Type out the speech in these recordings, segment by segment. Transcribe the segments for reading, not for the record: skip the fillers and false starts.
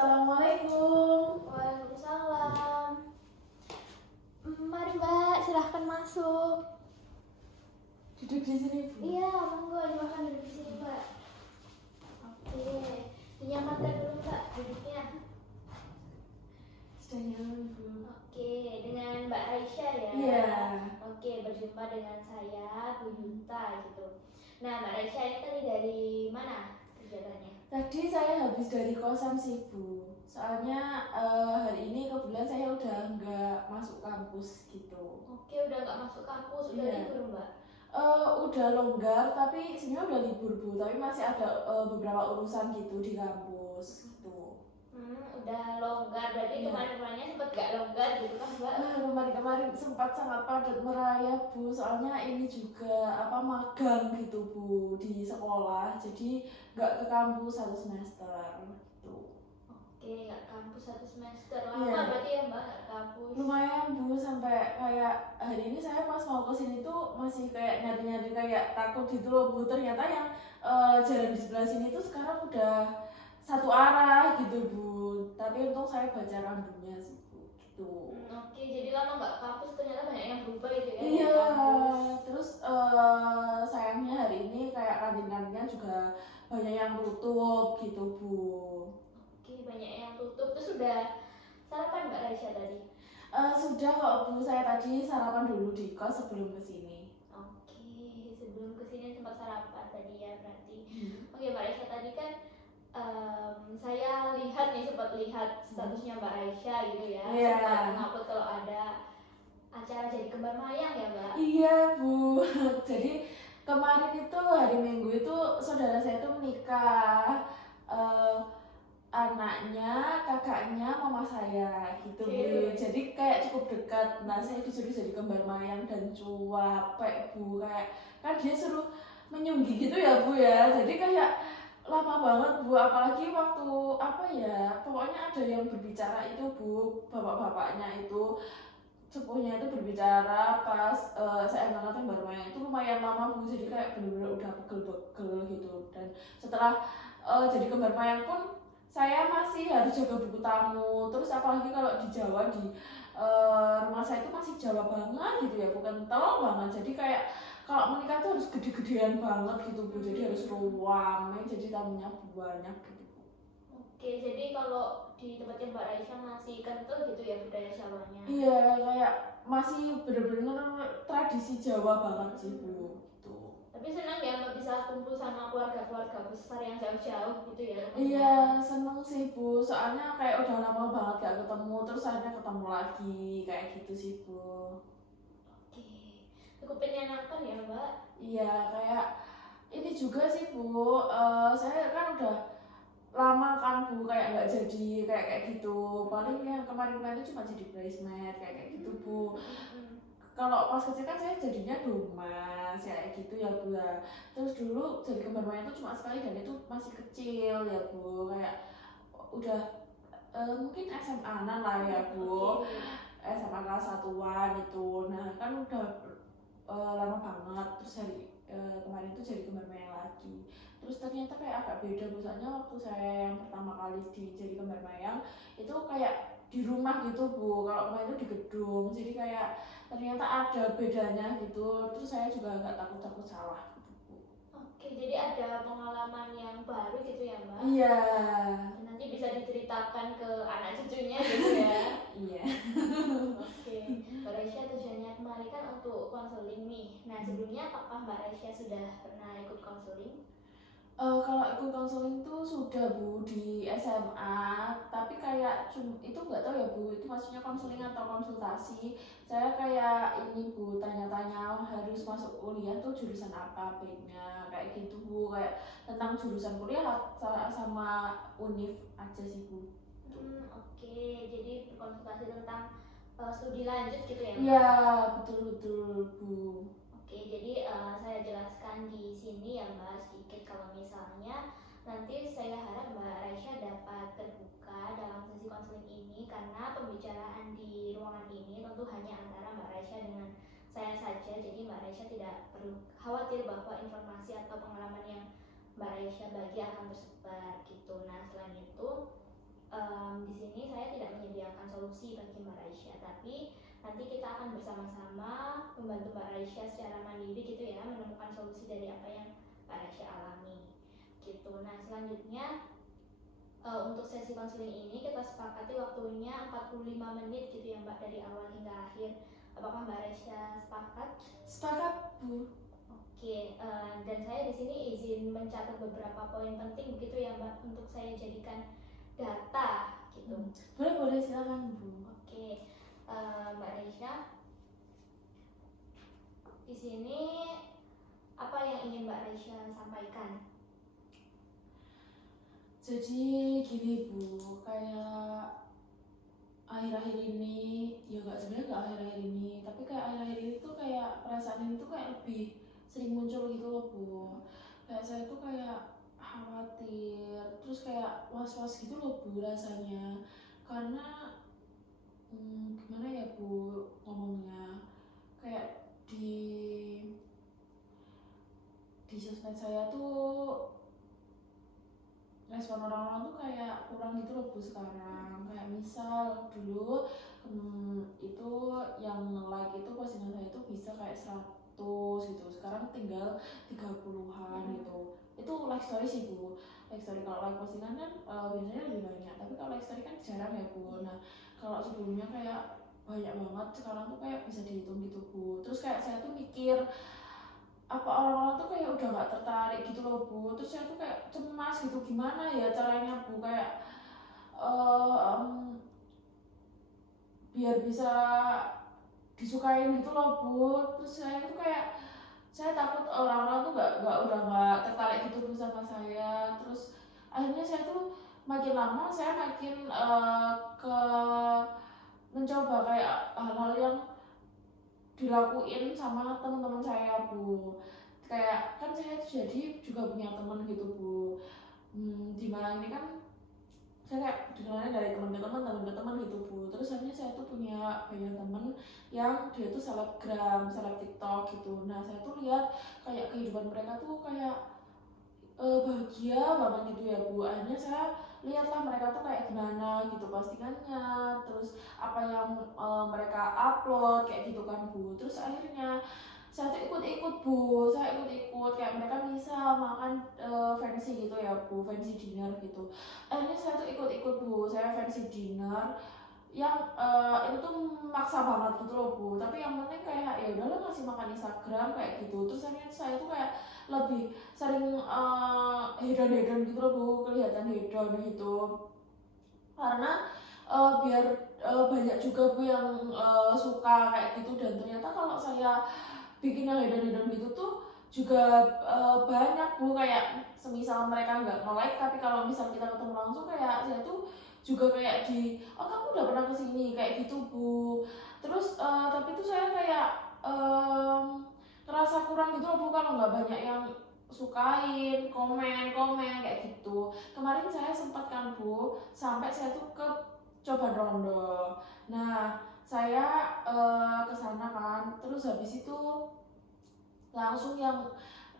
Assalamualaikum. Waalaikumsalam. Mari Mbak, silahkan masuk. Duduk di sini, Bu. Iya, monggo silahkan duduk di sini Mbak. Oke, dinyamankan dulu Mbak duduknya. Sudah nyaman, Bu. Oke, dengan Mbak Aisyah ya. Iya. Oke, berjumpa dengan saya Bu Yunta gitu. Nah, Mbak Aisyah ini tadi dari mana kegiatannya? Tadi saya habis dari kosan sih, Bu. Soalnya hari ini kebetulan saya udah nggak masuk kampus gitu. Oke, udah nggak masuk kampus, udah Iya. libur Mbak. Udah longgar, tapi sebenarnya udah libur, Bu. Tapi masih ada beberapa urusan gitu di kampus gitu. Udah longgar, berarti Iya. kemarin-kemarinnya sempat nggak longgar gitu kan Mbak? Kemarin-kemarin sempat sangat padat merayap, Bu. Soalnya ini juga magang gitu, Bu, di sekolah. Jadi nggak ke kampus 1 semester gitu. Oke, nggak kampus 1 semester. Lama Iya. berarti ya Mbak nggak kampus? Lumayan, Bu, sampai kayak hari ini saya pas mau ke sini tuh masih kayak nyari-nyari kayak takut gitu loh, Bu. Ternyata yang jalan di sebelah sini tuh sekarang udah satu arah gitu, Bu. Tapi untung saya baca rambunya sih, Bu, gitu. Oke, jadi lama nggak kampus ternyata banyak yang berubah gitu ya? Iya, dari kampus. terus sayangnya hari ini kayak kantin-kantinnya juga banyak yang tutup gitu, Bu. Oke, banyak yang tutup. Terus udah sarapan Mbak Raisya tadi? Sudah kok, Bu, saya tadi sarapan dulu di kos sebelum kesini. Oke, sebelum kesini sempat sarapan tadi ya berarti. Oke, Mbak Raisya tadi kan saya lihat nih, sempat lihat statusnya Mbak Raisya gitu ya. Iya. Sempat ngupload kalau ada acara jadi kembar mayang ya Mbak? Iya, Bu. Jadi kemarin itu hari Minggu itu saudara saya itu menikah. Anaknya, kakaknya, mama saya gitu, Bu. Oke. Jadi kayak cukup dekat. Nah, saya disuruh jadi kembar mayang dan cuapek, Bu. Kayak kan dia suruh menyunggi gitu ya, Bu ya. Jadi kayak lama banget, Bu. Apalagi waktu pokoknya ada yang berbicara itu, Bu. Bapak-bapaknya itu, sepuhnya itu berbicara pas saya angkat kembar mayang itu lumayan lama, Bu. Jadi kayak bener-bener udah pegel-pegel gitu. Dan setelah jadi kembar mayang pun saya masih harus jaga buku tamu. Terus apalagi kalau di Jawa, di rumah saya itu masih Jawa banget gitu ya, bukan tol banget. Jadi kayak kalau menikah tuh harus gede-gedean banget gitu, Bu. Jadi harus ruame, jadi tamunya banyak gitu, Bu. Oke, jadi kalau di tempatnya Mbak Raisya masih kental gitu ya budaya Jawanya? Iya, kayak masih bener-bener tradisi Jawa banget sih, Bu. Gitu. Tapi senang ya Mbak bisa kumpul sama keluarga-keluarga besar yang jauh-jauh gitu ya rumahnya? Iya, seneng sih, Bu. Soalnya kayak udah lama banget gak ketemu, terus akhirnya ketemu lagi, kayak gitu sih, Bu. Oke, cukup menyenangkan ya Mbak? Iya, kayak ini juga sih, Bu. Saya kan udah lama kan, Bu, kayak nggak jadi kayak gitu. Paling yang kemarin-kemarin cuma jadi bridesmaid kayak gitu, Bu. Kalau pas kecil kan saya jadinya dumas ya gitu ya, Bu ya. Terus dulu jadi kembar mayang itu cuma sekali dan itu masih kecil ya, Bu. Kayak udah mungkin SMA-an lah ya, Bu. Oke. SMA kelas 1-an itu. Nah, kan udah lama banget. Terus kemarin itu jadi kembar mayang lagi. Terus ternyata kayak agak beda, Bu. Soalnya waktu saya yang pertama kali jadi kembar mayang itu kayak di rumah gitu, Bu. Kalau kemarin itu di gedung. Jadi kayak ternyata ada bedanya gitu. Terus saya juga nggak takut-takut salah gitu, Bu. Oke, jadi ada pengalaman yang baru gitu ya Mbak? Iya. Nanti bisa diceritakan ke anak cucunya gitu ya? Iya. Oke, Mbak Raisya tujuannya kemarin kan untuk konseling nih. Nah sebelumnya apakah Mbak Raisya sudah pernah ikut konseling? Kalau ikut konseling tuh sudah, Bu, di SMA, tapi kayak itu nggak tahu ya, Bu, itu maksudnya konseling atau konsultasi. Saya kayak ini, Bu, tanya-tanya harus masuk kuliah tuh jurusan apa baiknya, kayak gitu, Bu, kayak tentang jurusan kuliah sama univ aja sih, Bu. Oke, jadi berkonsultasi tentang studi lanjut gitu ya Mbak? Iya, betul-betul, Bu. Oke, jadi saya jelaskan di sini ya Mbak sedikit kalau misalnya nanti saya harap Mbak Raisya dapat terbuka dalam sesi konseling ini karena pembicaraan di ruangan ini tentu hanya antara Mbak Raisya dengan saya saja. Jadi Mbak Raisya tidak perlu khawatir bahwa informasi atau pengalaman yang Mbak Raisya bagi akan tersebar gitu. Nah selain itu di sini saya tidak menyediakan solusi bagi Mbak Raisya, tapi nanti kita akan bersama-sama membantu Mbak Raisya secara mandiri gitu ya, menemukan solusi dari apa yang Mbak Raisya alami gitu. Nah selanjutnya untuk sesi konseling ini kita sepakati waktunya 45 menit gitu ya Mbak, dari awal hingga akhir. Apakah Mbak Raisya sepakat? Sepakat Bu. Oke, dan saya di sini izin mencatat beberapa poin penting begitu ya Mbak, untuk saya jadikan data gitu. Boleh silakan Bu. Oke, Mbak Raisya, di sini apa yang ingin Mbak Raisya sampaikan? Jadi gini Bu, kayak akhir-akhir ini, ya sebenarnya nggak akhir-akhir ini, tapi kayak akhir-akhir ini tuh kayak perasaan ini tuh kayak lebih sering muncul gitu loh Bu. Kayak saya tuh kayak khawatir, terus kayak was-was gitu loh Bu rasanya. Karena gimana ya Bu ngomongnya, kayak di sosmed saya tuh respon orang-orang tuh kayak kurang gitu loh Bu sekarang. Kayak misal dulu itu yang like itu postingan saya itu bisa kayak 100 gitu, sekarang tinggal 30-an gitu. Itu like story sih Bu, like story. Kalau like postingan kan biasanya lebih banyak, tapi kalau like story kan jarang ya Bu. Nah kalau sebelumnya kayak banyak banget, sekarang tuh kayak bisa dihitung gitu Bu. Terus kayak saya tuh mikir, apa orang-orang tuh kayak udah nggak tertarik gitu loh Bu. Terus saya tuh kayak cemas gitu, gimana ya caranya Bu, kayak biar bisa disukain gitu loh Bu. Terus saya tuh kayak, saya takut orang-orang tuh udah nggak tertarik gitu Bu sama saya. Terus akhirnya saya tuh makin lama saya makin ke mencoba kayak hal-hal yang dilakuin sama teman-teman saya Bu. Kayak kan saya jadi juga punya teman gitu Bu. Di Malang ini kan saya kayak dikenalnya dari teman ke teman gitu Bu. Terus akhirnya saya tuh punya banyak teman yang dia tuh selebgram, seleb TikTok gitu. Nah saya tuh lihat kayak kehidupan mereka tuh kayak bahagia banget gitu ya Bu. Akhirnya saya lihatlah mereka tuh kayak gimana gitu postingannya, terus apa yang mereka upload kayak gitu kan Bu. Terus akhirnya saya tuh ikut-ikut Bu, saya ikut-ikut kayak mereka bisa makan fancy gitu ya Bu, fancy dinner gitu. Akhirnya saya tuh ikut-ikut Bu, saya fancy dinner yang itu tuh maksa banget gitu loh Bu. Tapi yang penting kayak ya udahlah ngasih makan Instagram kayak gitu. Terus akhirnya saya tuh kayak lebih sering hedon-hedon gitu loh Bu, kelihatan hedon gitu. Karena biar banyak juga Bu yang suka kayak gitu. Dan ternyata kalau saya bikin yang hedon-hedon gitu tuh juga banyak Bu, kayak semisal mereka nggak nge-like, tapi kalau misal kita ketemu langsung kayak saya tuh juga kayak oh kamu udah pernah kesini kayak gitu Bu. Terus tapi tuh saya kayak ngerasa kurang gitu loh Bu, kalau nggak banyak yang sukain, komen kayak gitu. Kemarin saya sempat kan Bu, sampai saya tuh ke coba rondo. Nah saya kesana kan, terus habis itu langsung yang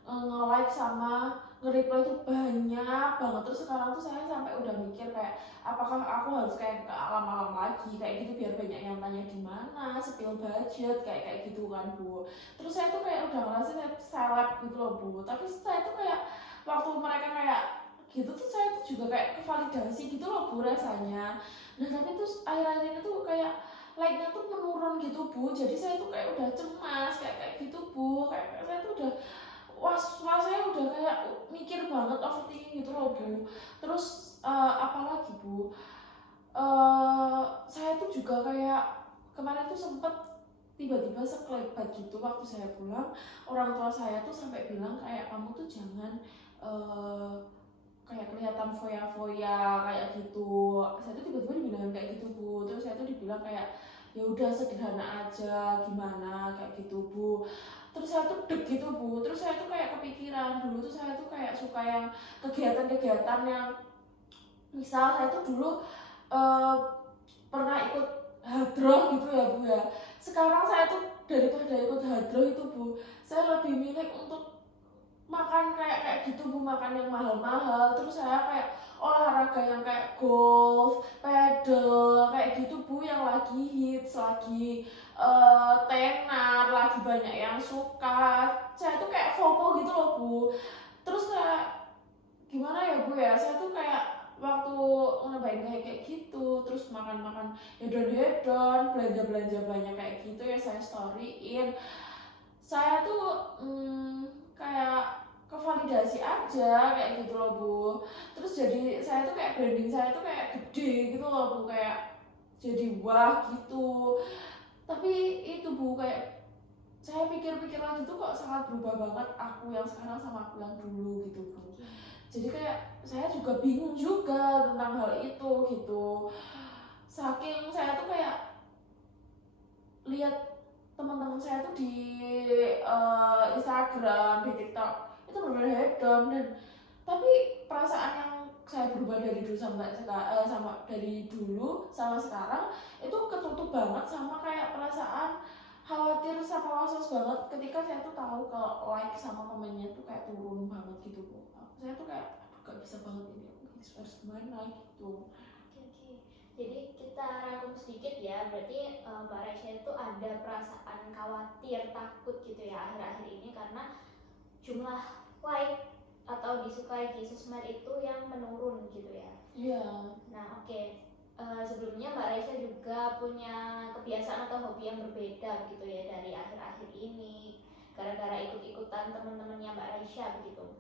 nge-like sama nge-reply itu banyak banget. Terus sekarang tuh saya sampai udah mikir kayak apakah aku harus kayak ke alam-alam lagi kayak gitu biar banyak yang tanya di mana, spill budget kayak gitu kan Bu. Terus saya tuh kayak udah ngerasa saya seleb gitu loh Bu. Tapi saya tuh kayak waktu mereka kayak gitu tuh saya tuh juga kayak kevalidasi gitu loh Bu rasanya. Nah tapi tuh akhir-akhir ini tuh kayak like-nya tuh menurun gitu Bu. Jadi saya tuh kayak udah cemas kayak gitu Bu. Kayak saya tuh udah was-was, saya udah kayak mikir banget, overthinking gitu loh Bu. Terus apalagi Bu, saya tuh juga kayak kemarin tuh sempet tiba-tiba sekelebat gitu waktu saya pulang. Orang tua saya tuh sampai bilang kayak kamu tuh jangan kayak kelihatan foya-foya kayak gitu. Saya tuh tiba-tiba dibilang kayak gitu Bu. Terus saya tuh dibilang kayak ya udah sederhana aja gimana kayak gitu Bu. Terus saya tuh deg gitu Bu. Terus saya tuh kayak kepikiran dulu tuh saya tuh kayak suka yang kegiatan-kegiatan yang misal saya tuh dulu pernah ikut hadroh gitu ya Bu ya. Sekarang saya tuh daripada ikut hadroh itu Bu, saya lebih milih untuk makan kayak gitu bu, makan yang mahal-mahal, terus saya kayak olahraga yang kayak golf, pedal kayak gitu bu, yang lagi hits, lagi tenar, lagi banyak yang suka. Saya tuh kayak FOMO gitu loh bu. Terus kayak gimana ya bu ya, saya tuh kayak waktu ngebayin kayak gitu, terus makan-makan hedon-hedon, belanja-belanja banyak kayak gitu ya saya storyin. Saya tuh kayak kevalidasi aja kayak gitu loh bu. Terus jadi saya tuh kayak branding saya tuh kayak gede gitu loh bu, kayak jadi wah gitu. Tapi itu bu, kayak saya pikir-pikir lagi tuh kok sangat berubah banget aku yang sekarang sama aku yang dulu gitu bu. Jadi kayak saya juga bingung juga tentang hal itu gitu. Saking saya tuh kayak lihat teman-teman saya tuh di Instagram, di TikTok itu benar-benar hedon, dan tapi perasaan yang saya berubah dari dulu sama dari dulu sama sekarang itu ketutup banget sama kayak perasaan khawatir sama was-was banget ketika saya tuh tahu kalau like sama komennya tuh kayak turun banget gitu bu. Saya tuh kayak aduh gak bisa banget ini, aku harus gimana gitu. Oke. Jadi kita rangkum sedikit ya, berarti Mbak Raisya itu ada perasaan khawatir, takut gitu ya akhir-akhir ini karena jumlah like atau disukai di sosmed itu yang menurun gitu ya. Iya. Nah oke. Sebelumnya Mbak Raisya juga punya kebiasaan atau hobi yang berbeda gitu ya dari akhir-akhir ini gara-gara ikut-ikutan teman-temannya Mbak Raisya begitu.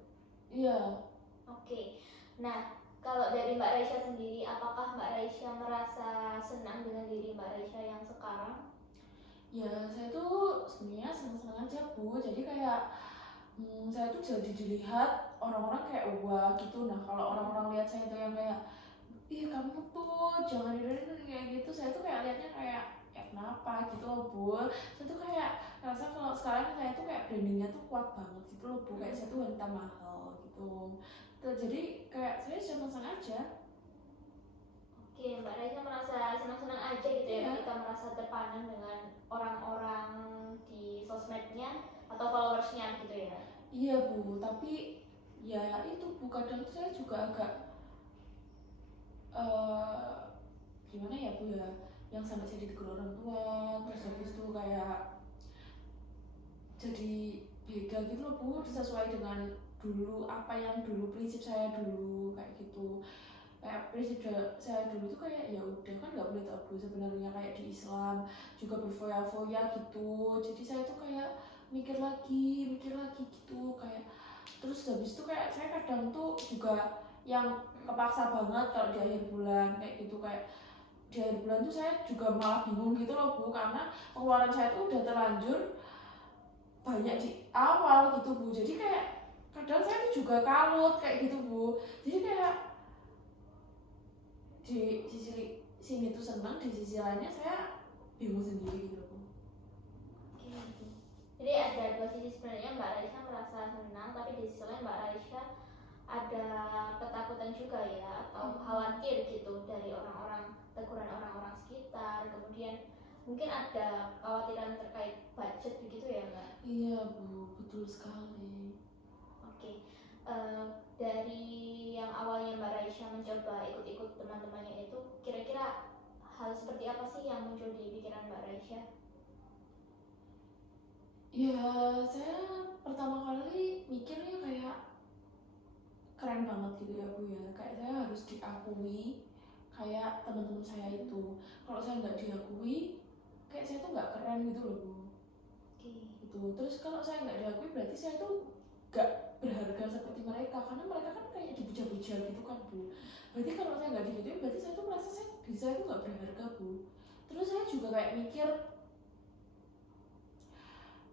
Iya. Oke. Nah, kalau dari Mbak Raisya sendiri, apakah Mbak Raisya merasa senang dengan diri Mbak Raisya yang sekarang? Ya saya tuh sebenarnya senang-senang aja bu, jadi kayak saya tuh jadi dilihat orang-orang kayak wah gitu. Nah kalau orang-orang lihat saya tuh yang kayak ih kamu tuh jangan diri kayak gitu, saya tuh kayak liatnya kayak ya kenapa gitu loh bu. Saya tuh kayak ngerasa kalau sekarang saya tuh kayak brandingnya tuh kuat banget gitu loh bu, kayak saya tuh wanita mahal gitu. Jadi kayak saya senang-senang aja. Oke, Mbak Raisya merasa senang-senang aja gitu ya ketika merasa terpandang dengan orang-orang di sosmednya atau followersnya gitu ya? Iya bu, tapi ya itu bu, kadang saya juga agak gimana ya bu ya, yang sampai saya ditegur orang tua, terus habis itu kayak jadi beda gitu loh bu, sesuai dengan dulu apa yang dulu prinsip saya dulu kayak gitu. Kayak prinsip saya dulu tuh kayak ya udah kan nggak boleh tabu sebenarnya, kayak di Islam juga berfoya-foya gitu. Jadi saya tuh kayak mikir lagi gitu kayak, terus habis itu kayak saya kadang tuh juga yang kepaksa banget kalau di akhir bulan kayak gitu. Kayak di akhir bulan tuh saya juga malah bingung gitu loh bu, karena pengeluaran saya tuh udah terlanjur banyak di awal gitu bu. Jadi kayak kadang saya tuh juga kalut kayak gitu bu. Jadi kayak di sisi sini tuh senang, di sisi lainnya saya bingung sendiri gitu bu. Oke. Jadi ada dua sisi sebenarnya, Mbak Raisya merasa senang, tapi di sisi lain Mbak Raisya ada ketakutan juga ya atau khawatir gitu dari orang-orang, teguran orang-orang sekitar, kemudian mungkin ada kekhawatiran terkait budget begitu ya Mbak? Iya bu, betul sekali. Oke. Dari yang awalnya Mbak Raisya mencoba ikut-ikut teman-temannya itu, kira-kira hal seperti apa sih yang muncul di pikiran Mbak Raisya? Ya saya pertama kali mikirnya kayak keren banget gitu ya bu ya, kayak saya harus diakui kayak teman-teman saya itu. Kalau saya nggak diakui kayak saya tuh nggak keren gitu loh bu. Gitu. Terus kalau saya nggak diakui berarti saya tuh nggak berharga seperti mereka, karena mereka kan kayak dipuja-puja gitu kan bu. Berarti kalau saya nggak diakui berarti saya tuh merasa saya tuh nggak berharga bu. Terus saya juga kayak mikir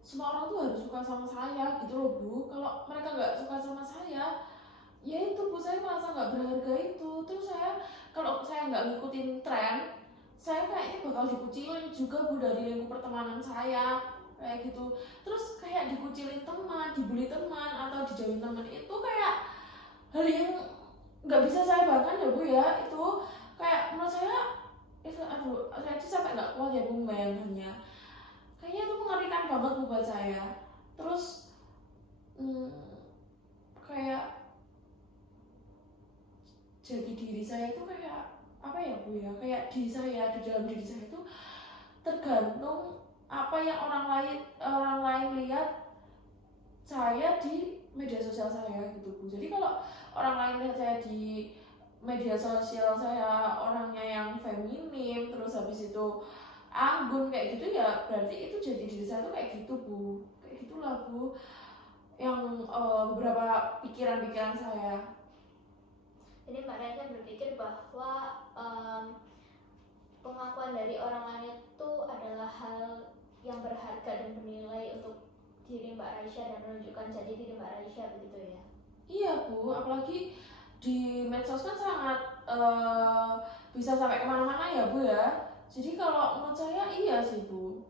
semua orang tuh harus suka sama saya gitu loh bu. Kalau mereka nggak suka sama saya, ya itu bu, saya merasa nggak berharga itu. Terus saya kalau saya nggak ngikutin tren, saya kayaknya bakal dikucilin juga bu dari lingkup pertemanan saya kayak gitu. Terus kayak dikucilin teman, dibully teman, atau dijauhin teman, itu kayak hal yang nggak bisa saya bahkan ya bu ya. Itu kayak menurut saya itu aduh, saya itu sampai nggak kuat ya bu membayangkannya. Kayaknya itu mengerikan banget bu buat saya. Terus kayak jati diri saya itu kayak apa ya Bu ya, kayak di dalam diri saya itu tergantung apa yang orang lain lihat saya di media sosial saya gitu Bu. Jadi kalau orang lain lihat saya di media sosial saya orangnya yang feminim, terus habis itu anggun kayak gitu, ya berarti itu jadi diri saya tuh kayak gitu Bu. Kayak gitulah Bu yang beberapa pikiran-pikiran saya. Jadi Mbak Raisa berpikir bahwa pengakuan dari orang lain itu adalah hal yang berharga dan bernilai untuk diri Mbak Raisa dan menunjukkan jati diri Mbak Raisa, begitu ya? Iya Bu, apalagi di medsos kan sangat bisa sampai kemana-mana ya Bu ya. Jadi kalau menurut saya iya sih Bu.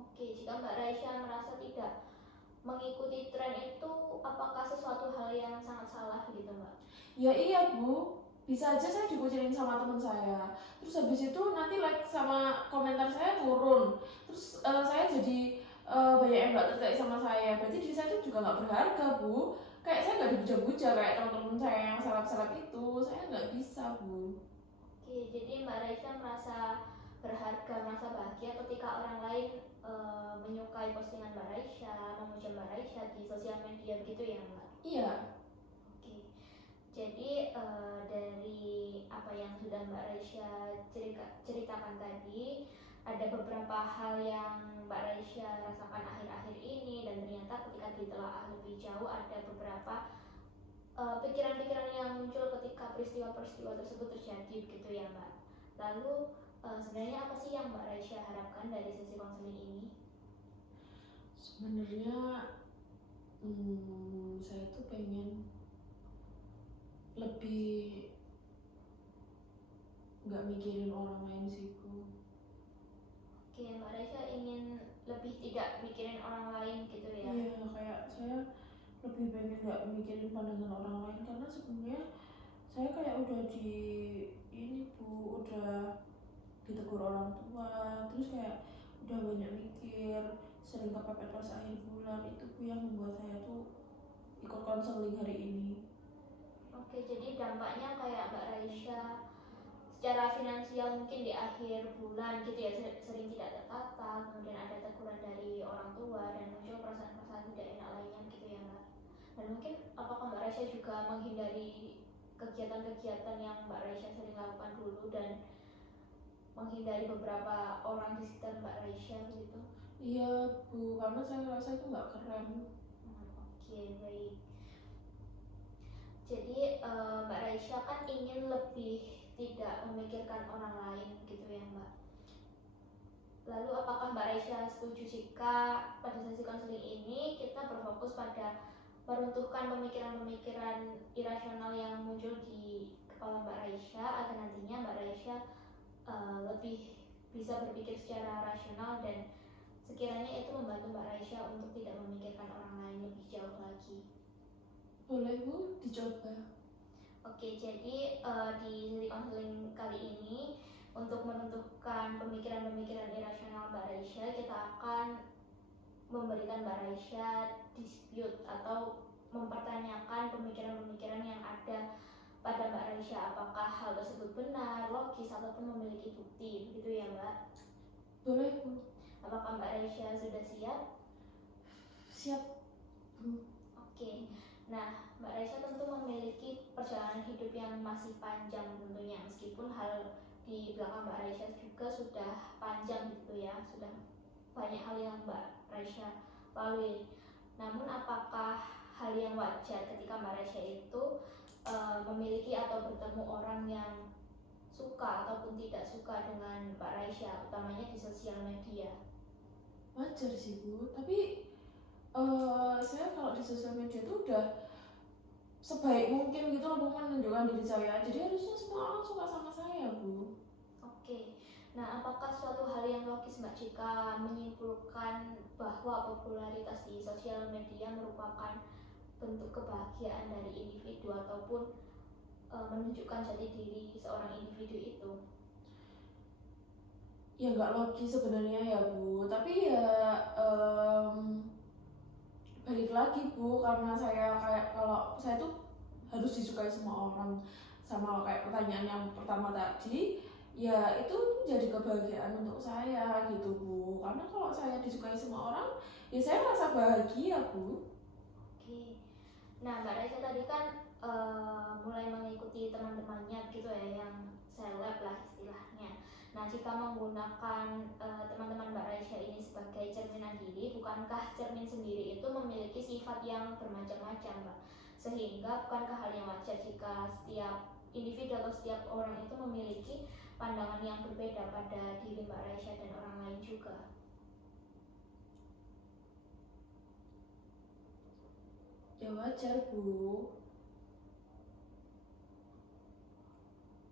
Oke, jika Mbak Raisa merasa tidak mengikuti tren itu, apakah sesuatu hal yang sangat salah gitu Mbak? Ya iya Bu, bisa aja saya dikucilin sama teman saya. Terus habis itu nanti like sama komentar saya turun. Terus saya jadi banyak yang nggak tertarik sama saya. Berarti diri saya itu juga nggak berharga Bu. Kayak saya nggak dipuja-puja kayak teman-teman saya yang seleb-seleb itu. Saya nggak bisa Bu. Oke, jadi Mbak Raisa merasa berharga, merasa bahagia ketika orang lain menyukai postingan Mbak Raisa, memuja Mbak Raisa di sosial media, begitu ya Mbak? Iya. Oke, jadi dari apa yang sudah Mbak Raisa ceritakan tadi, ada beberapa hal yang Mbak Raisa rasakan akhir-akhir ini, dan ternyata ketika ditelaah lebih jauh ada beberapa pikiran-pikiran yang muncul ketika peristiwa-peristiwa tersebut terjadi, begitu ya Mbak. Lalu sebenarnya apa sih yang Mbak Raisa harapkan dari sesi konseling ini? Sebenarnya saya tuh pengen lebih nggak mikirin orang lain sih Bu. Oke, Mbak Raisa ingin lebih tidak mikirin orang lain gitu ya? Iya, kayak saya lebih pengen nggak mikirin pandangan orang lain, karena sebenarnya saya kayak udah ini Bu, udah ditegur orang tua, terus kayak udah banyak mikir, sering kepepet pas akhir bulan. Itu Bu yang membuat saya tuh ikut konseling hari ini. Oke, jadi dampaknya kayak Mbak Raisa secara finansial mungkin di akhir bulan gitu ya, sering tidak tertata, kemudian ada teguran dari orang tua dan muncul perasaan-perasaan tidak enak lainnya gitu ya Mbak. Dan mungkin apakah Mbak Raisa juga menghindari kegiatan-kegiatan yang Mbak Raisa sering lakukan dulu dan menghindari beberapa orang di sekitar Mbak Raisa begitu? Iya Bu, karena saya rasa itu nggak keren. Oke, baik. Jadi Mbak Raisa kan ingin lebih tidak memikirkan orang lain gitu ya Mbak. Lalu apakah Mbak Raisa setuju jika pada sesi konseling ini kita berfokus pada meruntuhkan pemikiran-pemikiran irasional yang muncul di kepala Mbak Raisa, agar nantinya Mbak Raisa lebih bisa berpikir secara rasional dan sekiranya itu membantu Mbak Raisa untuk tidak memikirkan orang lain lebih jauh lagi? Boleh Bu, dicoba. Oke, jadi di sesi konseling kali ini untuk menentukan pemikiran-pemikiran irasional Mbak Raisa, kita akan memberikan Mbak Raisa dispute atau mempertanyakan pemikiran-pemikiran yang ada pada Mbak Raisa, apakah hal tersebut benar, logis, ataupun memiliki bukti, begitu ya Mbak? Boleh Bu. Apakah Mbak Raisa sudah siap? Siap Bu. Oke. Nah, Mbak Raisa tentu memiliki perjalanan hidup yang masih panjang tentunya, meskipun hal di belakang Mbak Raisa juga sudah panjang gitu ya, sudah banyak hal yang Mbak Raisa lalui. Namun apakah hal yang wajar ketika Mbak Raisa itu memiliki atau bertemu orang yang suka ataupun tidak suka dengan Mbak Raisa, utamanya di sosial media? Wajar sih Bu, tapi saya kalau di sosial media itu udah sebaik mungkin gitu loh menunjukkan diri saya, jadi harusnya semua orang suka sama saya Bu. Oke, nah apakah suatu hal yang logis Mbak jika menyimpulkan bahwa popularitas di sosial media merupakan bentuk kebahagiaan dari individu ataupun menunjukkan jati diri seorang individu itu? Ya nggak logis sebenarnya ya Bu, tapi ya balik lagi Bu, karena saya kayak kalau saya tuh harus disukai semua orang, sama kayak pertanyaan yang pertama tadi, ya itu jadi kebahagiaan untuk saya gitu Bu, karena kalau saya disukai semua orang ya saya merasa bahagia Bu. Oke. Nah, Mbak Raisa tadi kan mulai mengikuti teman-temannya gitu ya, yang seleb lah istilahnya. Nah, jika menggunakan teman-teman Mbak Raisa ini sebagai cerminan diri, bukankah cermin sendiri itu memiliki sifat yang bermacam-macam, Mbak? Sehingga bukankah hal yang wajar jika setiap individu atau setiap orang itu memiliki pandangan yang berbeda pada diri Mbak Raisa dan orang lain juga? Ya wajar Bu,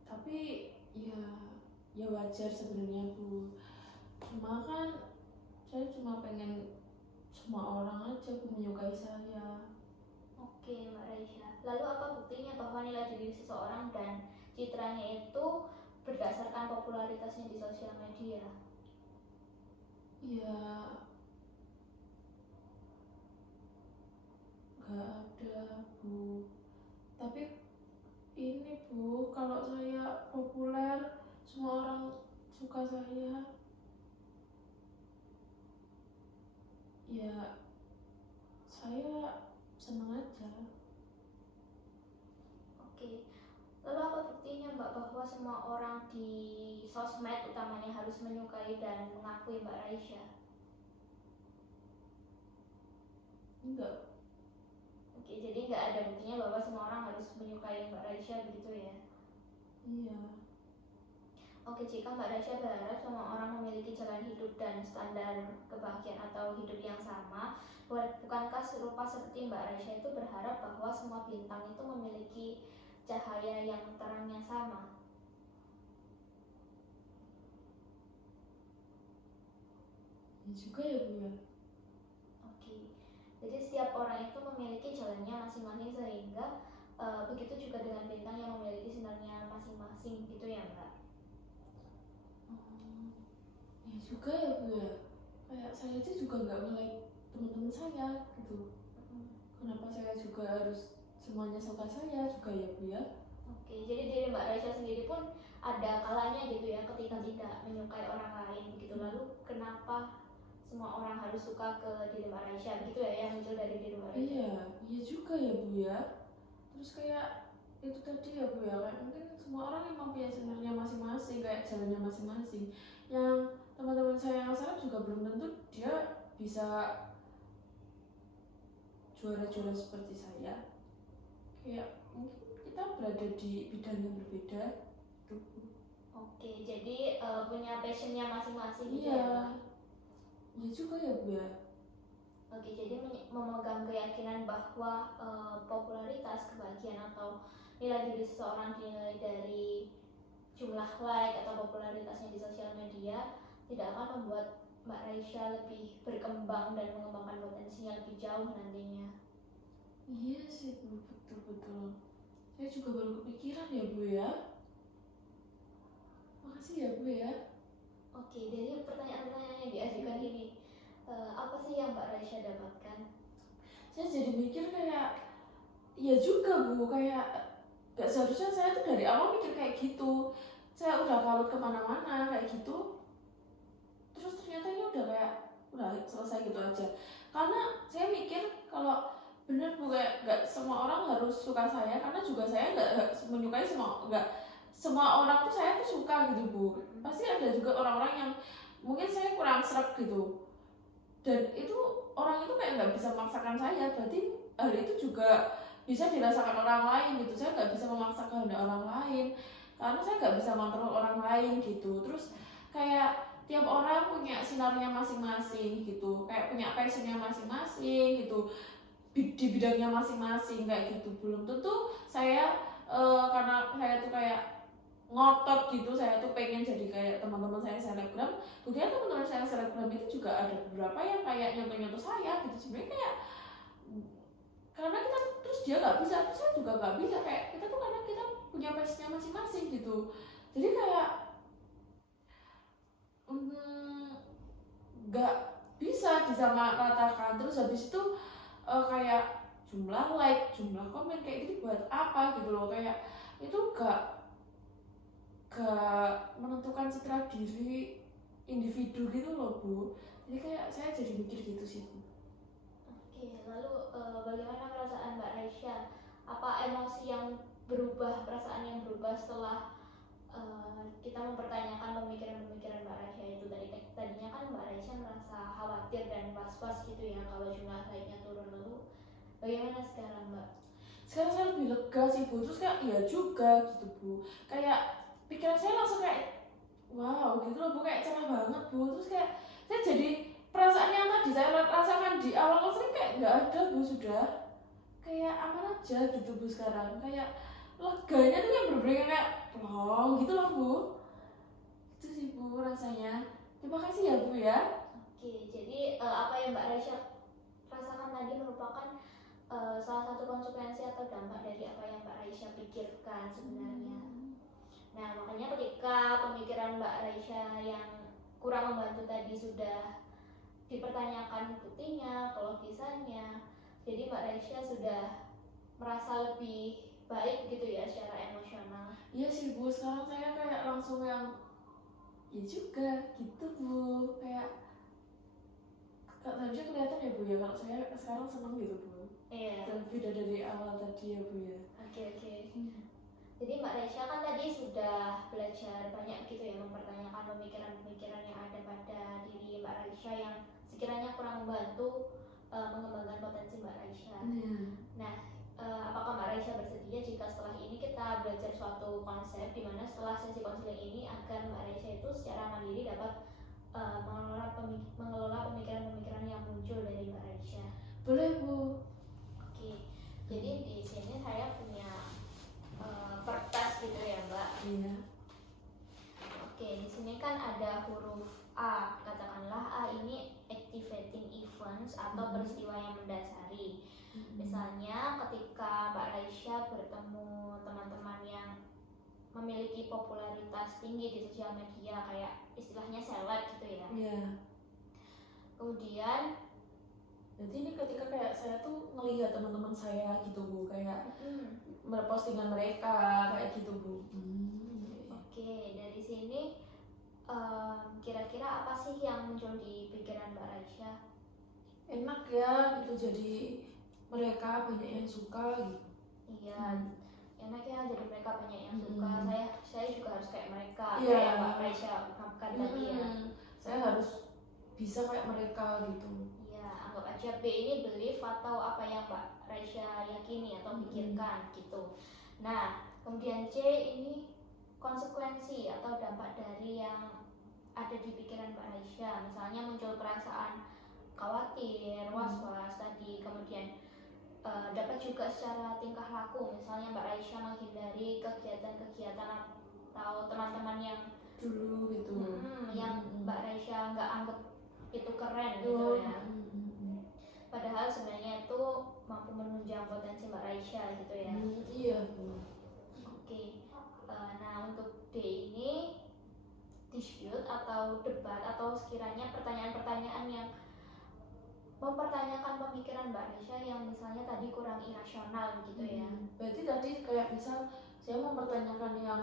tapi ya ya wajar sebenarnya Bu, cuma kan saya cuma pengen semua orang aja Bu menyukai saya. Oke, Mbak Raisa. Lalu apa buktinya bahwa nilai diri seseorang dan citranya itu berdasarkan popularitasnya di sosial media? Ya nggak ada Bu, tapi ini Bu, kalau saya populer semua orang suka saya, ya saya seneng aja. Oke. Lalu apa buktinya Mbak bahwa semua orang di sosmed utamanya harus menyukai dan mengakui Mbak Raisa? Enggak. Oke, jadi nggak ada buktinya bahwa semua orang harus menyukai Mbak Raisa begitu ya? Iya. Oke, jika Mbak Raisa berharap semua orang memiliki jalan hidup dan standar kebahagiaan atau hidup yang sama, bukankah serupa seperti Mbak Raisa itu berharap bahwa semua bintang itu memiliki cahaya yang terangnya sama? Ya juga ya Bu ya. Oke, jadi setiap orang itu memiliki jalannya masing-masing sehingga begitu juga dengan bintang yang memiliki sinarnya masing-masing gitu ya Mbak? Ya juga ya Bu ya. Kayak saya aja juga nggak nge-like teman-teman saya gitu. Kenapa saya juga harus semuanya suka saya juga ya Bu ya? Oke, jadi diri Mbak Raisa sendiri pun ada kalanya gitu ya ketika tidak menyukai orang lain begitu. Lalu kenapa semua orang harus suka ke diri Mbak Raisa begitu ya, yang muncul dari diri Mbak Raisa? Iya, iya juga ya Bu ya. Terus kayak itu tadi ya Bu ya, kayak mungkin semua orang emang punya senarnya masing-masing, kayak jalannya masing-masing. Yang teman-teman saya yang seleb juga belum tentu dia bisa juara-juara seperti saya. Kayak mungkin kita berada di bidang yang berbeda gitu. Oke, jadi punya passionnya masing-masing gitu Iya. ya Mbak? Iya juga ya Bu ya. Oke, jadi memegang keyakinan bahwa popularitas, kebahagiaan atau nilai diri seseorang dinilai dari jumlah like atau popularitasnya di sosial media tidak akan membuat Mbak Raisa lebih berkembang dan mengembangkan potensinya lebih jauh nantinya. Iya sih Bu, betul-betul. Saya juga baru kepikiran ya Bu ya. Makasih ya Bu ya. Oke, dari pertanyaan-pertanyaan yang diajukan ini, apa sih yang Mbak Raisa dapatkan? Saya jadi mikir kayak, ya juga Bu, kayak gak seharusnya saya tuh dari awal mikir kayak gitu. Saya udah kalut kemana-mana kayak gitu, terus ternyata ini udah kayak udah selesai gitu aja. Karena saya mikir kalau bener Bu, kayak gak semua orang harus suka saya, karena juga saya gak menyukai semua orang tuh saya tuh suka gitu Bu. Pasti ada juga orang-orang yang mungkin saya kurang sreg gitu, dan itu orang itu kayak nggak bisa memaksakan saya, berarti hal itu juga bisa dirasakan orang lain gitu. Saya nggak bisa memaksa kehendak orang lain karena saya nggak bisa mengontrol orang lain gitu. Terus kayak tiap orang punya sinarnya masing-masing gitu, kayak punya passionnya masing-masing gitu, di bidangnya masing-masing kayak gitu. Belum tentu saya karena saya tuh kayak ngotot gitu, saya tuh pengen jadi kayak teman-teman saya selebgram. Kemudian teman-teman saya selebgram itu juga ada beberapa yang kayak nyontoh-nyontoh saya gitu. Sebenarnya kayak karena kita, terus dia nggak bisa, terus saya juga nggak bisa, kayak kita tuh karena kita punya passionnya masing-masing gitu. Jadi kayak nggak bisa disamaratakan. Terus habis itu kayak jumlah like, jumlah komen kayak gitu buat apa gitu loh, kayak itu gak menentukan citra diri individu gitu loh Bu. Jadi kayak saya jadi mikir gitu sih Bu. Oke, lalu bagaimana perasaan Mbak Raisya? Apa emosi yang berubah, perasaan yang berubah setelah kita mempertanyakan pemikiran-pemikiran Mbak Raisya itu tadinya kan Mbak Raisya merasa khawatir dan was-was gitu ya kalau jumlah like-nya turun, lalu bagaimana sekarang Mbak? Sekarang saya lebih lega sih Bu, terus kayak iya juga gitu Bu, kayak pikiran saya langsung kayak wow gitu loh Bu, kayak cerah banget Bu. Terus kayak saya jadi perasaan yang tadi saya rasakan di awal sering kayak nggak ada Bu, sudah kayak aman aja gitu Bu. Sekarang kayak leganya tuh yang berbeda kayak plong gitu loh Bu. Itu sih Bu rasanya. Terima kasih ya Bu ya. Oke, jadi apa yang Mbak Raisya rasakan tadi merupakan salah satu konsekuensi atau dampak dari apa yang Mbak Raisya pikirkan sebenarnya. Nah, makanya ketika pemikiran Mbak Raisya yang kurang membantu tadi sudah dipertanyakan buktinya, kelogisannya, jadi Mbak Raisya sudah merasa lebih baik gitu ya secara emosional. Iya sih Bu, sekarang saya kayak langsung yang ya juga gitu Bu, kayak harusnya kelihatan ya Bu ya kalau saya sekarang seneng gitu Bu. Iya. Dan beda dari awal tadi ya Bu ya. Oke. Jadi Mbak Raisya kan tadi sudah belajar banyak gitu ya, mempertanyakan pemikiran-pemikiran yang ada pada diri Mbak Raisya yang sekiranya kurang membantu mengembangkan potensi Mbak Raisya. Nah, apakah Mbak Raisya bersedia jika setelah ini kita belajar suatu konsep di mana setelah sesi konseling ini agar Mbak Raisya itu secara mandiri dapat mengelola pemikiran-pemikiran yang muncul dari Mbak Raisya? Boleh Bu. Oke, jadi di sini saya punya kertas gitu ya Mbak. Iya. Oke, di sini kan ada huruf A. Katakanlah A ini activating events atau peristiwa yang mendasari. Misalnya ketika Mbak Raisya bertemu teman-teman yang memiliki popularitas tinggi di sosial media, kayak istilahnya seleb gitu ya. Iya. Kemudian Jadi ini ketika kayak saya tuh ngelihat teman-teman saya gitu Bu, kayak postingan mereka kayak gitu Bu. Oke, dari sini kira-kira apa sih yang muncul di pikiran Mbak Raisya? Enak ya gitu, jadi mereka banyak yang suka gitu. Iya, enak ya jadi mereka banyak yang suka. Saya juga harus kayak mereka, Iya. kayak Mbak Raisya ungkapkan tadi ya. Saya harus bisa kayak mereka gitu. Iya, anggap aja B ini belief atau apa yang Mbak Raisya yakini atau pikirkan gitu. Nah, kemudian C ini konsekuensi atau dampak dari yang ada di pikiran Mbak Raisya. Misalnya muncul perasaan khawatir, was-was tadi, kemudian dapat juga secara tingkah laku. Misalnya Mbak Raisya menghindari kegiatan-kegiatan atau teman-teman yang dulu gitu. Yang Mbak Raisya nggak anggap itu keren gitu ya. Padahal sebenarnya itu mampu menunjang potensi Mbak Raisya gitu ya. Iya Bu. Oke. Nah untuk D ini dispute atau debat atau sekiranya pertanyaan-pertanyaan yang mempertanyakan pemikiran Mbak Raisya yang misalnya tadi kurang irasional gitu ya. Berarti tadi kayak misal saya mempertanyakan yang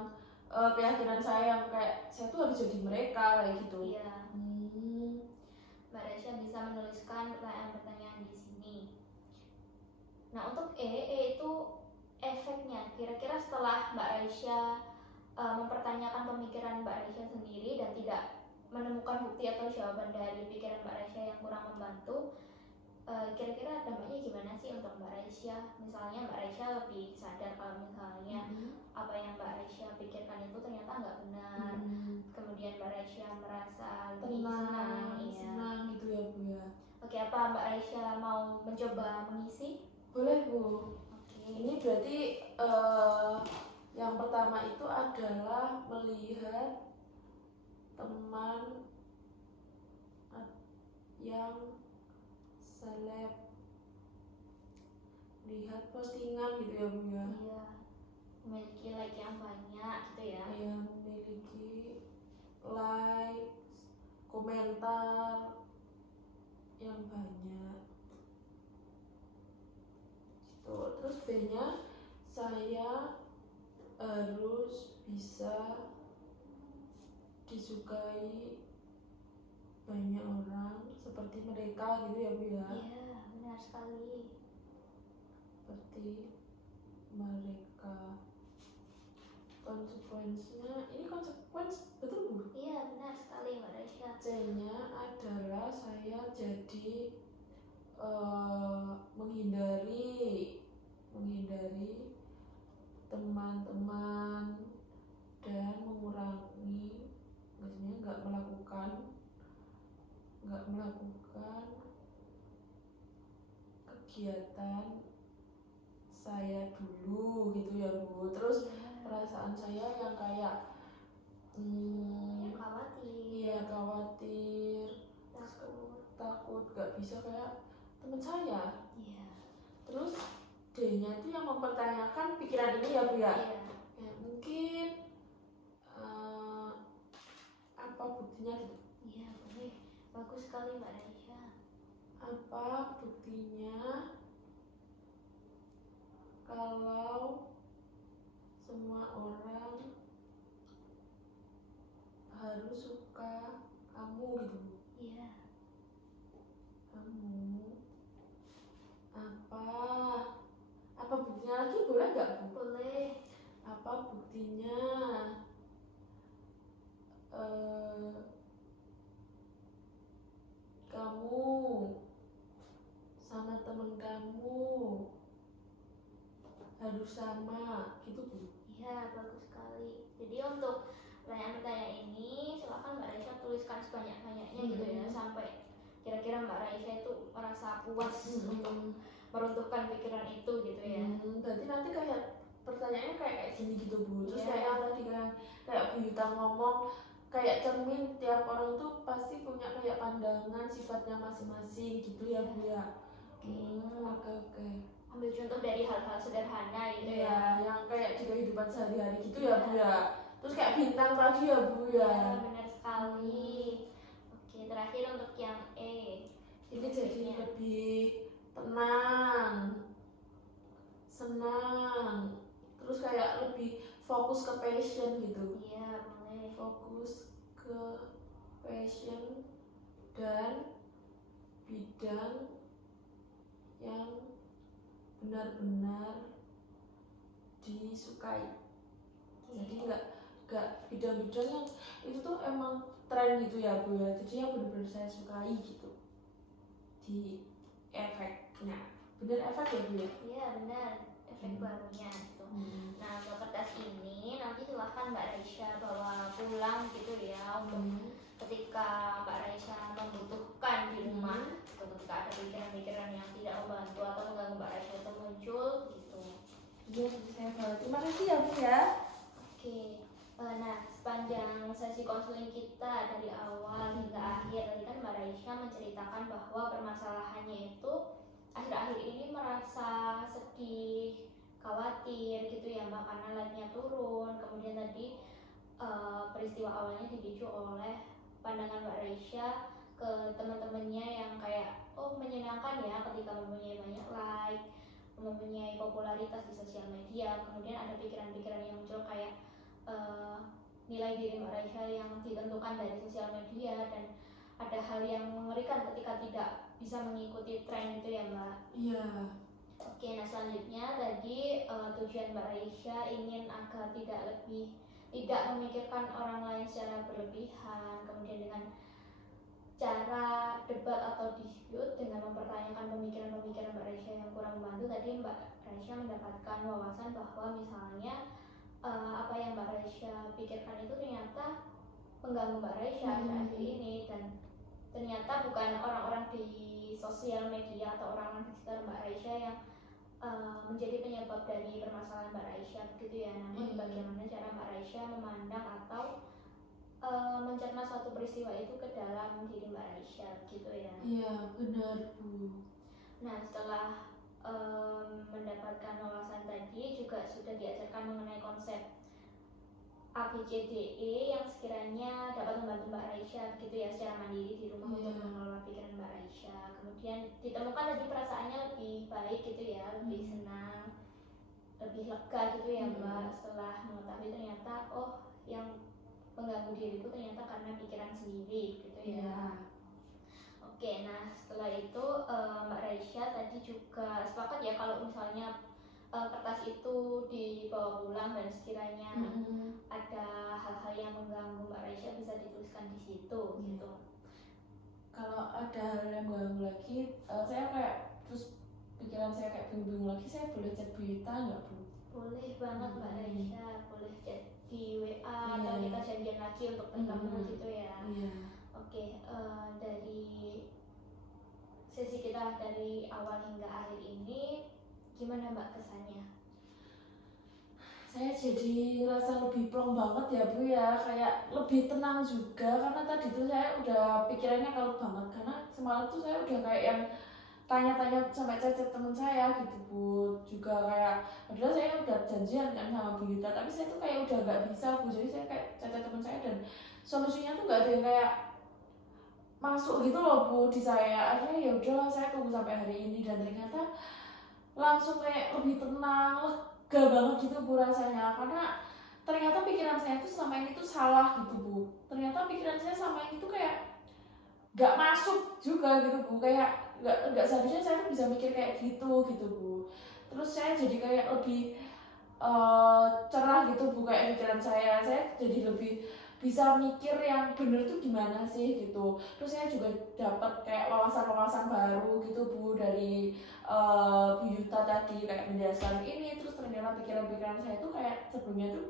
keyakinan saya yang kayak saya tuh harus jadi mereka kayak gitu. Iya. Mbak Raisya bisa menuliskan pertanyaan-pertanyaan di sini. Nah untuk E itu efeknya. Kira-kira setelah Mbak Raisya mempertanyakan pemikiran Mbak Raisya sendiri dan tidak menemukan bukti atau jawaban dari pikiran Mbak Raisya yang kurang membantu, kira-kira dampaknya gimana sih untuk Mbak Raisya? Misalnya Mbak Raisya lebih sadar kalau misalnya apa yang Mbak Raisya pikirkan itu ternyata nggak benar. Kemudian Mbak Raisya merasa lebih senang gitu ya Bu ya. Oke, apa Mbak Raisya mau mencoba mengisi? Boleh Bu. Ini berarti yang pertama itu adalah melihat teman yang seleb, lihat postingan gitu ya Bu ya. Iya, memiliki like yang banyak gitu ya. Iya, memiliki like, komentar yang banyak. B-nya saya harus bisa disukai banyak orang seperti mereka gitu ya Bu ya. Iya, benar sekali. Seperti mereka. Konsekuensinya ini konsekuens betul Bu? Iya, benar sekali Mbak Raisya. C-nya adalah saya jadi menghindari teman-teman dan mengurangi, maksudnya nggak melakukan kegiatan saya dulu gitu ya Bu. Terus perasaan saya yang kayak khawatir, takut gak bisa kayak teman saya. Iya. Terus D-nya itu yang mempertanyakan pikiran ini ya Bu ya. Iya. Ya, mungkin apa buktinya gitu? Iya, boleh. Bagus sekali Mbak Raisya. Apa buktinya kalau semua orang harus suka kamu gitu Bu? Iya. Kamu apa buktinya lagi, boleh nggak Bu? Boleh. Apa buktinya kamu sama temen kamu harus sama gitu Bu? Iya, bagus sekali. Jadi untuk pertanyaan-pertanyaan ini silakan Mbak Raisya tuliskan sebanyak-banyaknya gitu ya, sampai kira-kira Mbak Raisya itu merasa puas untuk meruntuhkan pikiran itu gitu ya. Berarti nanti kayak pertanyaannya kayak gini gitu Bu. Terus Iya. kayak yang tadi kayak Bu Yuta ngomong, kayak cermin, tiap orang tuh pasti punya kayak pandangan sifatnya masing-masing gitu ya Bu ya. Oke. Ambil contoh dari hal-hal sederhana gitu Iya, ya. yang kayak di kehidupan sehari-hari gitu ya Bu ya. Terus kayak bintang tadi ya Bu ya. Iya, benar sekali. Oke, terakhir untuk yang E. Ini jadi lebih tenang, senang, terus kayak lebih fokus ke passion gitu. Iya, boleh. Fokus ke passion dan bidang yang benar-benar disukai. Jadi nggak bidang-bidang yang itu tuh emang tren gitu ya Bu ya. Jadi yang benar-benar saya sukai gitu. Di efeknya, bener efek ya Bu ya? Iya, benar. Efek barunya gitu. Nah, untuk kertas ini nanti silahkan Mbak Raisya bawa pulang gitu ya, untuk ketika Mbak Raisya membutuhkan di rumah gitu, ketika ada pikiran-pikiran yang tidak membantu atau mengganggu Mbak Raisya itu muncul gitu. Iya, saya bawa. Terima kasih ya Bu ya. Oke. Nah, sepanjang sesi konseling kita dari awal hingga akhir tadi kan Mbak Raisya menceritakan bahwa permasalahannya itu akhir-akhir ini merasa sedih, khawatir gitu ya Mbak, karena labnya turun. Kemudian tadi peristiwa awalnya dipicu oleh pandangan Mbak Raisya ke teman-temannya yang kayak menyenangkan ya ketika mempunyai banyak like, mempunyai popularitas di sosial media. Kemudian ada pikiran-pikiran yang muncul kayak nilai diri Mbak Raisya yang ditentukan dari sosial media, dan ada hal yang mengerikan ketika tidak bisa mengikuti tren itu ya Mbak. Iya. Oke, nah selanjutnya tadi tujuan Mbak Raisya ingin agar tidak memikirkan orang lain secara berlebihan, kemudian dengan cara debat atau dispute dengan mempertanyakan pemikiran-pemikiran Mbak Raisya yang kurang membantu. Tadi Mbak Raisya mendapatkan wawasan bahwa misalnya apa yang Mbak Raisya pikirkan itu ternyata mengganggu Mbak Raisya akhir-akhir ini, dan ternyata bukan orang-orang di sosial media atau orang-orang di sekitar Mbak Raisya yang menjadi penyebab dari permasalahan Mbak Raisya gitu ya, namun bagaimana cara Mbak Raisya memandang atau mencerna suatu peristiwa itu ke dalam diri Mbak Raisya gitu ya. Iya, benar Bu. Nah, setelah mendapatkan wawasan tadi juga sudah diajarkan mengenai konsep ABCDE yang sekiranya dapat membantu Mbak Raisya gitu ya secara mandiri di rumah untuk mengelola pikiran Mbak Raisya. Kemudian ditemukan tadi perasaannya lebih baik gitu ya, lebih senang. lebih lega gitu ya Mbak, setelah mengetahui ternyata oh yang mengganggu diriku ternyata karena pikiran sendiri gitu ya. Iya. Oke, nah setelah itu Mbak Raisya tadi juga sepakat ya kalau misalnya kertas itu dibawa pulang dan sekiranya ada hal-hal yang mengganggu Mbak Raisya bisa dituliskan di situ gitu. Kalau ada hal yang mengganggu lagi, saya kayak terus pikiran saya kayak bingung lagi, saya boleh chat Bu Yuta nggak Bu? Boleh banget Mbak Raisya, boleh chat di WA atau kita janjian lagi untuk bertemu gitu ya. Oke, dari sesi kita dari awal hingga akhir ini gimana Mbak kesannya? Saya jadi ngerasa lebih plong banget ya Bu ya, kayak lebih tenang juga karena tadi tuh saya udah pikirannya kalut banget karena semalam tuh saya udah kayak yang tanya-tanya sampai chat temen saya gitu Bu, juga kayak padahal saya udah janjian kan sama Bu Yuta tapi saya tuh kayak udah nggak bisa Bu, jadi saya kayak chat temen saya dan solusinya tuh nggak ada yang kayak masuk gitu loh Bu di saya. Akhirnya ya udah saya tunggu sampai hari ini dan ternyata langsung kayak lebih tenang, lega banget gitu Bu rasanya karena ternyata pikiran saya tuh selama ini tuh salah gitu Bu. Ternyata pikiran saya selama ini tuh kayak nggak masuk juga gitu Bu, kayak nggak seharusnya saya tuh bisa mikir kayak gitu Bu. Terus saya jadi kayak lebih cerah gitu Bu, kayak pikiran saya jadi lebih bisa mikir yang bener tuh gimana sih gitu. Terus saya juga dapat kayak wawasan-wawasan baru gitu Bu dari Bu Yuta tadi kayak menjelaskan ini, terus ternyata pikiran-pikiran saya tuh kayak sebelumnya tuh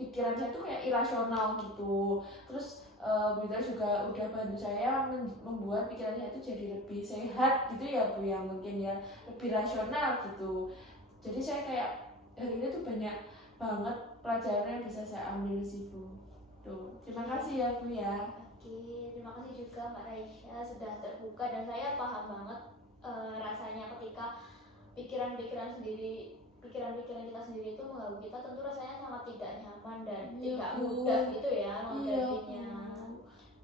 pikiran saya tuh kayak irasional gitu. Terus Bu Yuta juga udah bantu saya membuat pikiran saya itu jadi lebih sehat gitu ya Bu, yang mungkin ya lebih rasional gitu. Jadi saya kayak hari ini tuh banyak banget pelajaran yang bisa saya ambil sih Bu. Tuh, terima kasih ya Bu ya. Oke, terima kasih juga Mbak Raisya sudah terbuka dan saya paham banget rasanya ketika pikiran-pikiran kita sendiri itu mengganggu kita, tentu rasanya sangat tidak nyaman dan tidak mudah gitu ya menghadapinya.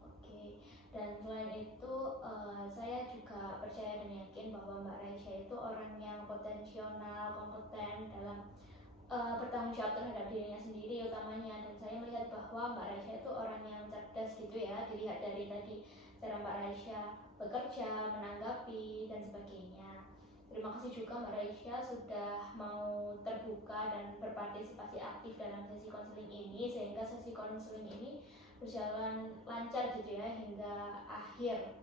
Oke, dan selain itu saya juga percaya dan yakin bahwa Mbak Raisya itu orang yang potensial, kompeten dalam bertanggung jawab terhadap dirinya sendiri utamanya, dan saya melihat bahwa Mbak Raisya itu orang yang cerdas gitu ya, dilihat dari tadi cara Mbak Raisya bekerja, menanggapi dan sebagainya. Terima kasih juga Mbak Raisya sudah mau terbuka dan berpartisipasi aktif dalam sesi konseling ini sehingga sesi konseling ini berjalan lancar gitu ya hingga akhir.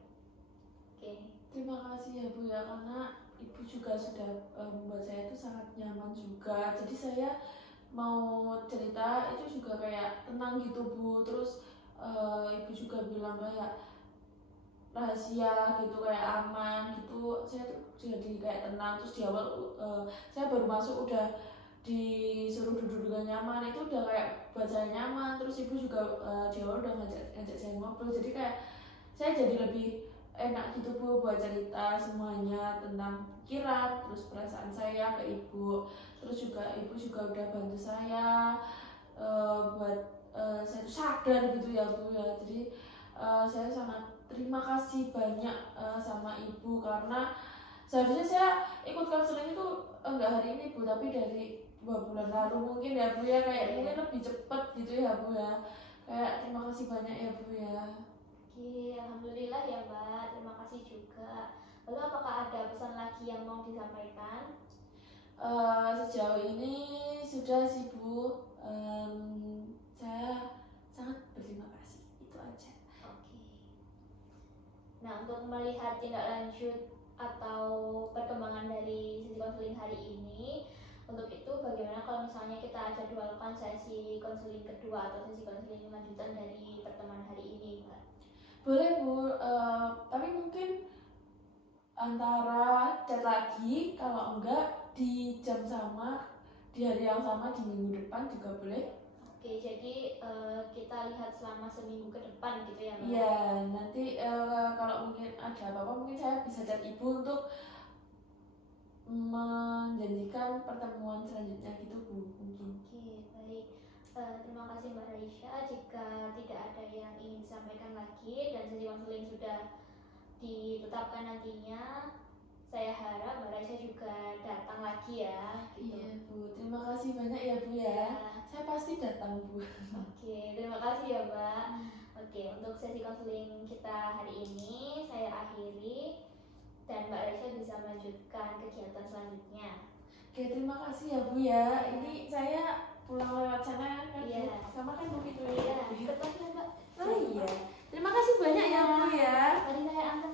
Oke. Terima kasih ya Bu ya, karena Ibu juga sudah membuat saya itu sangat nyaman juga. Jadi saya mau cerita itu juga kayak tenang gitu Bu. Terus Ibu juga bilang kayak rahasia gitu, kayak aman gitu. Saya tuh jadi kayak tenang. Terus di awal saya baru masuk udah disuruh duduk dengan nyaman, itu udah kayak buat saya nyaman. Terus Ibu juga di awal udah ngajak saya ngobrol, jadi kayak saya jadi lebih enak gitu Bu buat cerita semuanya tentang pikiran terus perasaan saya ke Ibu. Terus juga Ibu juga udah bantu saya buat saya tuh sadar gitu ya Bu ya. Jadi saya sangat terima kasih banyak sama Ibu, karena seharusnya saya ikut konseling itu enggak hari ini Bu, tapi dari 2 bulan lalu mungkin ya Bu ya, kayak mungkin lebih cepet gitu ya Bu ya. Kayak terima kasih banyak ya Bu ya. Oke, alhamdulillah ya Mbak, terima kasih juga. Lalu apakah ada pesan lagi yang mau disampaikan? Sejauh ini sudah sih Bu. Saya sangat berterima kasih, itu aja. Oke. Nah, untuk melihat tindak lanjut atau perkembangan dari sesi konseling hari ini, untuk itu bagaimana kalau misalnya kita jadwalkan sesi konseling kedua atau sesi konseling lanjutan dari pertemuan hari ini, Mbak? Boleh Bu, tapi mungkin antara chat lagi, kalau enggak di jam sama, di hari yang sama di minggu depan juga boleh. Oke, jadi kita lihat selama seminggu ke depan gitu ya Mbak? Iya, nanti kalau mungkin ada apa-apa mungkin saya bisa chat Ibu untuk menjanjikan pertemuan selanjutnya gitu Bu mungkin. Oke, baik. Terima kasih Mbak Raisya. Jika tidak ada yang ingin disampaikan lagi dan sesi konseling sudah ditetapkan nantinya, saya harap Mbak Raisya juga datang lagi ya gitu. Iya Bu, kasih banyak ya Bu ya. Saya pasti datang Bu. Oke, terima kasih ya Mbak. Oke, untuk sesi konseling kita hari ini saya akhiri dan Mbak Raisya bisa melanjutkan kegiatan selanjutnya. Oke, terima kasih ya Bu ya. Ini saya pulang lewat sana kan Bu. Iya. Sama kan Bu itu Iya, ya. ikut lagi ya Mbak. Oh iya. Terima kasih banyak ya Bu ya. Tadi saya antar